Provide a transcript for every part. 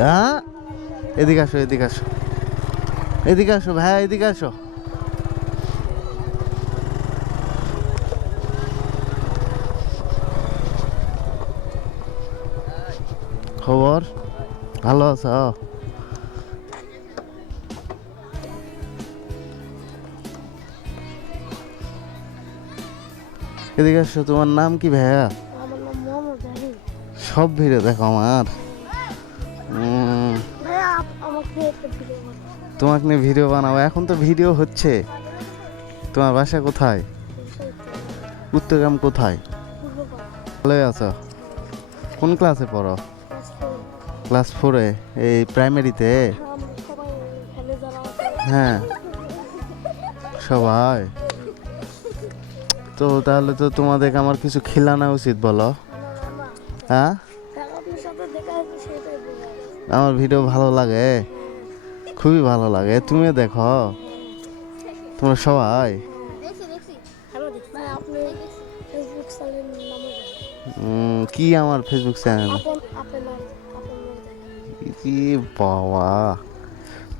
হ্যাঁ, এদিকে আসো, এদিকে আসো, এদিকে আসো ভাই, এদিকে আসো। খবর ভালো আছো? এদিকে আসো। তোমার নাম কি ভাইয়া? আমার নাম মোহাম্মদ জাহিদ। সব ভিড়ে দেখো আমার। ভাইয়া আমাকে একটা ভিডিও বানাও। তোমাকে নিয়ে ভিডিও বানাবো? এখন তো ভিডিও হচ্ছে। তোমার বাসা কোথায়? উত্তরগ্রাম কোথায়? ভালো আছো? কোন ক্লাসে পড়ো? ক্লাস 4-এ? এই প্রাইমারিতে? হ্যাঁ, সবাই। তো তাহলে তো তোমাদেরকে আমার কিছু খিলানো উচিত, বলো। হ্যাঁ, আমার ভিডিও ভালো লাগে, খুবই ভালো লাগে। তুমিও দেখো? তোমরা সবাই? কি আমার ফেসবুক চ্যানেল? কি বাবা,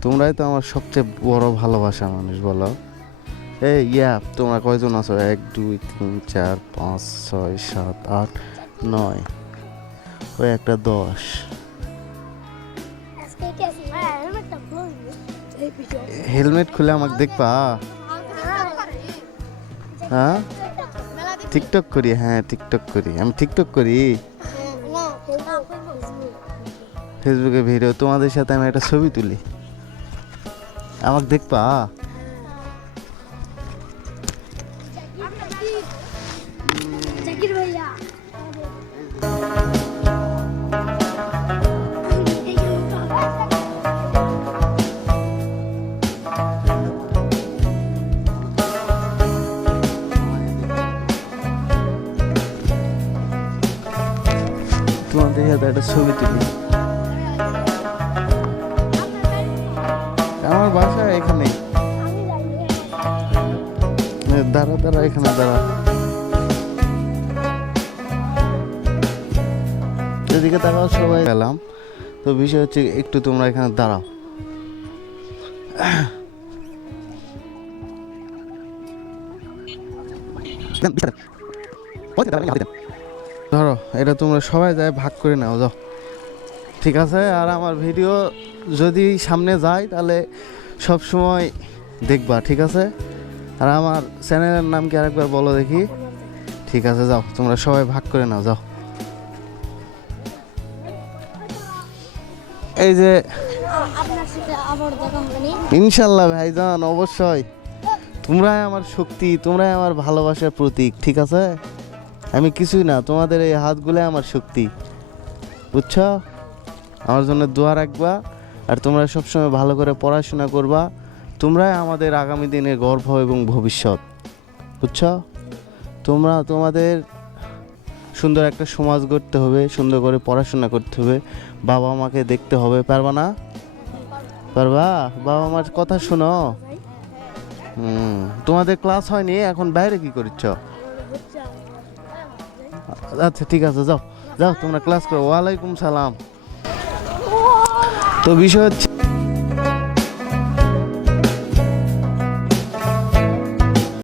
তোমরাই তো আমার সবচেয়ে বড় ভালোবাসা মানুষ, বলো। এই তোমরা কয়জন আছো? 1 2 3 4 5 6 7 8 9, ওই একটা 10। হেলমেট খুলে আমাকে দেখবা? হ্যাঁ, টিকটক করি। হ্যাঁ, টিকটক করি, আমি টিকটক করি। ফেসবুকে ভিডিও, তোমাদের সাথে আমি একটা ছবি তুলি, আমাকে দেখবা? তোমাদের সাথে একটা ছবি তুলি। আমার বাসা এখানে। দাঁড়া দাঁড়া, এখানে দাঁড়া। এদিকে তাকাও, সবাই গেলাম। তো বিষয় হচ্ছে, একটু তোমরা এখানে দাঁড়াও। ধরো, এটা তোমরা সবাই যায় ভাগ করে নাও, যাও, ঠিক আছে? আর আমার ভিডিও যদি সামনে যায় তাহলে সব সময় দেখবা, ঠিক আছে? আর আমার চ্যানেলের নাম কি আরেকবার বলো দেখি। ঠিক আছে, যাও, তোমরা সবাই ভাগ করে নাও, যাও। এই যে ইনশাল্লাহ ভাইজান, অবশ্যই। তোমরাই আমার শক্তি, তোমরাই আমার ভালোবাসার প্রতীক, ঠিক আছে? আমি কিছুই না, তোমাদের এই হাতগুলো আমার শক্তি, বুঝছো? আমার জন্য দোয়া রাখবা। আর তোমরা সবসময় ভালো করে পড়াশোনা করবা। তোমরাই আমাদের আগামী দিনের গর্ব এবং ভবিষ্যৎ, বুঝছো? তোমরা তোমাদের সুন্দর একটা সমাজ গড়তে হবে, সুন্দর করে পড়াশোনা করতে হবে, বাবা মাকে দেখতে হবে। পারবা না? পারবা? বাবা মার কথা শোনো। তোমাদের ক্লাস হয়নি এখন, বাইরে কি করছ? আচ্ছা, ঠিক আছে, যাও যাও, তোমরা ক্লাস করো। ওয়ালাইকুম সালাম। তো বিষয় হচ্ছে